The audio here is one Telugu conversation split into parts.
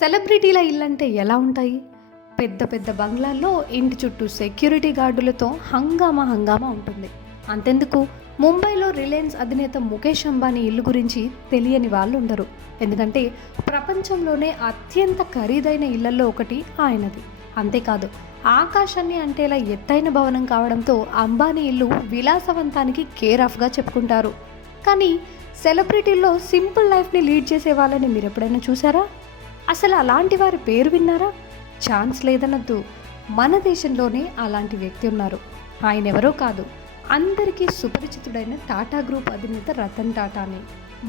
సెలబ్రిటీల ఇల్లంటే ఎలా ఉంటాయి? పెద్ద పెద్ద బంగ్లాల్లో ఇంటి చుట్టూ సెక్యూరిటీ గార్డులతో హంగామా ఉంటుంది. అంతెందుకు, ముంబైలో రిలయన్స్ అధినేత ముఖేష్ అంబానీ ఇల్లు గురించి తెలియని వాళ్ళు ఉండరు. ఎందుకంటే ప్రపంచంలోనే అత్యంత ఖరీదైన ఇళ్లలో ఒకటి ఆయనది. అంతేకాదు, ఆకాశాన్ని అంటేలా ఎత్తైన భవనం కావడంతో అంబానీ ఇల్లు విలాసవంతానికి కేర్ ఆఫ్గా చెప్పుకుంటారు. కానీ సెలబ్రిటీల్లో సింపుల్ లైఫ్ని లీడ్ చేసే వాళ్ళని మీరు ఎప్పుడైనా చూసారా? అసలు అలాంటి వారి పేరు విన్నారా? ఛాన్స్ లేదనద్దు, మన దేశంలోనే అలాంటి వ్యక్తి ఉన్నారు. ఆయన ఎవరో కాదు, అందరికీ సుపరిచితుడైన టాటా గ్రూప్ అధినేత రతన్ టాటాని.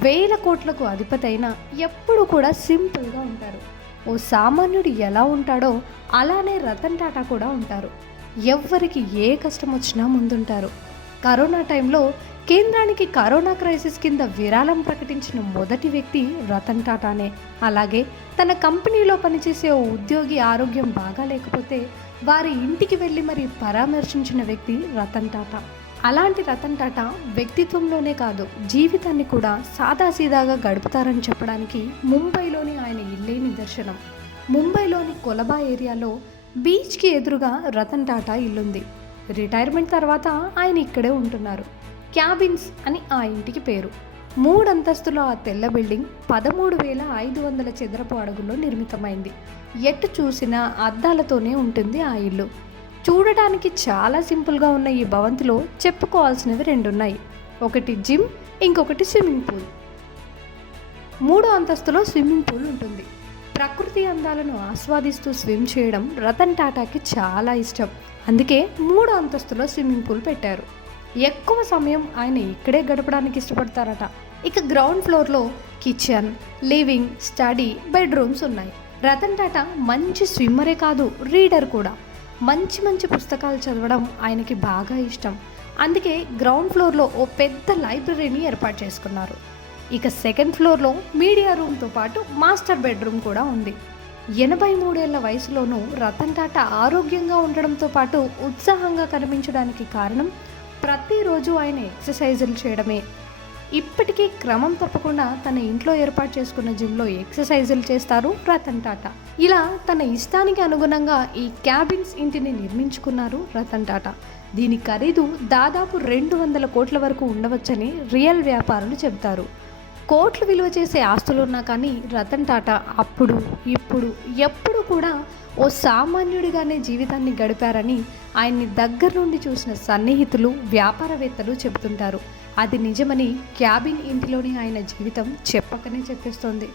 వేల కోట్లకు అధిపతి అయినా ఎప్పుడు కూడా సింపుల్గా ఉంటారు. ఓ సామాన్యుడు ఎలా ఉంటాడో అలానే రతన్ టాటా కూడా ఉంటారు. ఎవ్వరికి ఏ కష్టం వచ్చినా ముందుంటారు. కరోనా టైంలో కేంద్రానికి కరోనా క్రైసిస్ కింద విరాళం ప్రకటించిన మొదటి వ్యక్తి రతన్ టాటానే. అలాగే తన కంపెనీలో పనిచేసే ఓ ఉద్యోగి ఆరోగ్యం బాగా లేకపోతే వారి ఇంటికి వెళ్ళి మరి పరామర్శించిన వ్యక్తి రతన్ టాటా. అలాంటి రతన్ టాటా వ్యక్తిత్వంలోనే కాదు, జీవితాన్ని కూడా సాదాసీదాగా గడుపుతారని చెప్పడానికి ముంబైలోని ఆయన ఇల్లే నిదర్శనం. ముంబైలోని కొలబా ఏరియాలో బీచ్కి ఎదురుగా రతన్ టాటా ఇల్లుంది. రిటైర్మెంట్ తర్వాత ఆయన ఇక్కడే ఉంటున్నారు. క్యాబిన్స్ అని ఆ ఇంటికి పేరు. 3 అంతస్తుల ఆ తెల్ల బిల్డింగ్ 13,500 చదరపు అడుగుల్లో నిర్మితమైంది. ఎటు చూసినా అద్దాలతోనే ఉంటుంది ఆ ఇల్లు. చూడటానికి చాలా సింపుల్గా ఉన్న ఈ భవంతిలో చెప్పుకోవాల్సినవి 2 ఉన్నాయి. ఒకటి జిమ్, ఇంకొకటి స్విమ్మింగ్ పూల్. 3వ అంతస్తులో స్విమ్మింగ్ పూల్ ఉంటుంది. ప్రకృతి అందాలను ఆస్వాదిస్తూ స్విమ్ చేయడం రతన్ టాటాకి చాలా ఇష్టం. అందుకే 3వ అంతస్తులో స్విమ్మింగ్ పూల్ పెట్టారు. ఎక్కువ సమయం ఆయన ఇక్కడే గడపడానికి ఇష్టపడతారట. ఇక గ్రౌండ్ ఫ్లోర్లో కిచెన్, లివింగ్, స్టడీ, బెడ్రూమ్స్ ఉన్నాయి. రతన్ టాటా మంచి స్విమ్మరే కాదు, రీడర్ కూడా. మంచి పుస్తకాలు చదవడం ఆయనకి బాగా ఇష్టం. అందుకే గ్రౌండ్ ఫ్లోర్లో ఓ పెద్ద లైబ్రరీని ఏర్పాటు చేసుకున్నారు. ఇక సెకండ్ ఫ్లోర్లో మీడియా రూమ్తో పాటు మాస్టర్ బెడ్రూమ్ కూడా ఉంది. 83 ఏళ్ల వయసులోనూ రతన్ టాటా ఆరోగ్యంగా ఉండడంతో పాటు ఉత్సాహంగా కనిపించడానికి కారణం ప్రతిరోజు ఆయన ఎక్సర్సైజులు చేయడమే. ఇప్పటికీ క్రమం తప్పకుండా తన ఇంట్లో ఏర్పాటు చేసుకున్న జిమ్లో ఎక్సర్సైజులు చేస్తారు రతన్ టాటా. ఇలా తన ఇష్టానికి అనుగుణంగా ఈ క్యాబిన్స్ ఇంటిని నిర్మించుకున్నారు రతన్ టాటా. దీని ఖరీదు దాదాపు 200 కోట్ల వరకు ఉండవచ్చని రియల్ వ్యాపారులు చెబుతారు. కోట్లు విలువ చేసే ఆస్తులున్నా కానీ రతన్ టాటా అప్పుడు ఇప్పుడు ఎప్పుడు కూడా ఓ సామాన్యుడిగానే జీవితాన్ని గడిపారని ఆయన్ని దగ్గర నుండి చూసిన సన్నిహితులు, వ్యాపారవేత్తలు చెబుతుంటారు. అది నిజమని క్యాబిన్ ఇంటిలోని ఆయన జీవితం చెప్పకనే చెప్పేస్తోంది.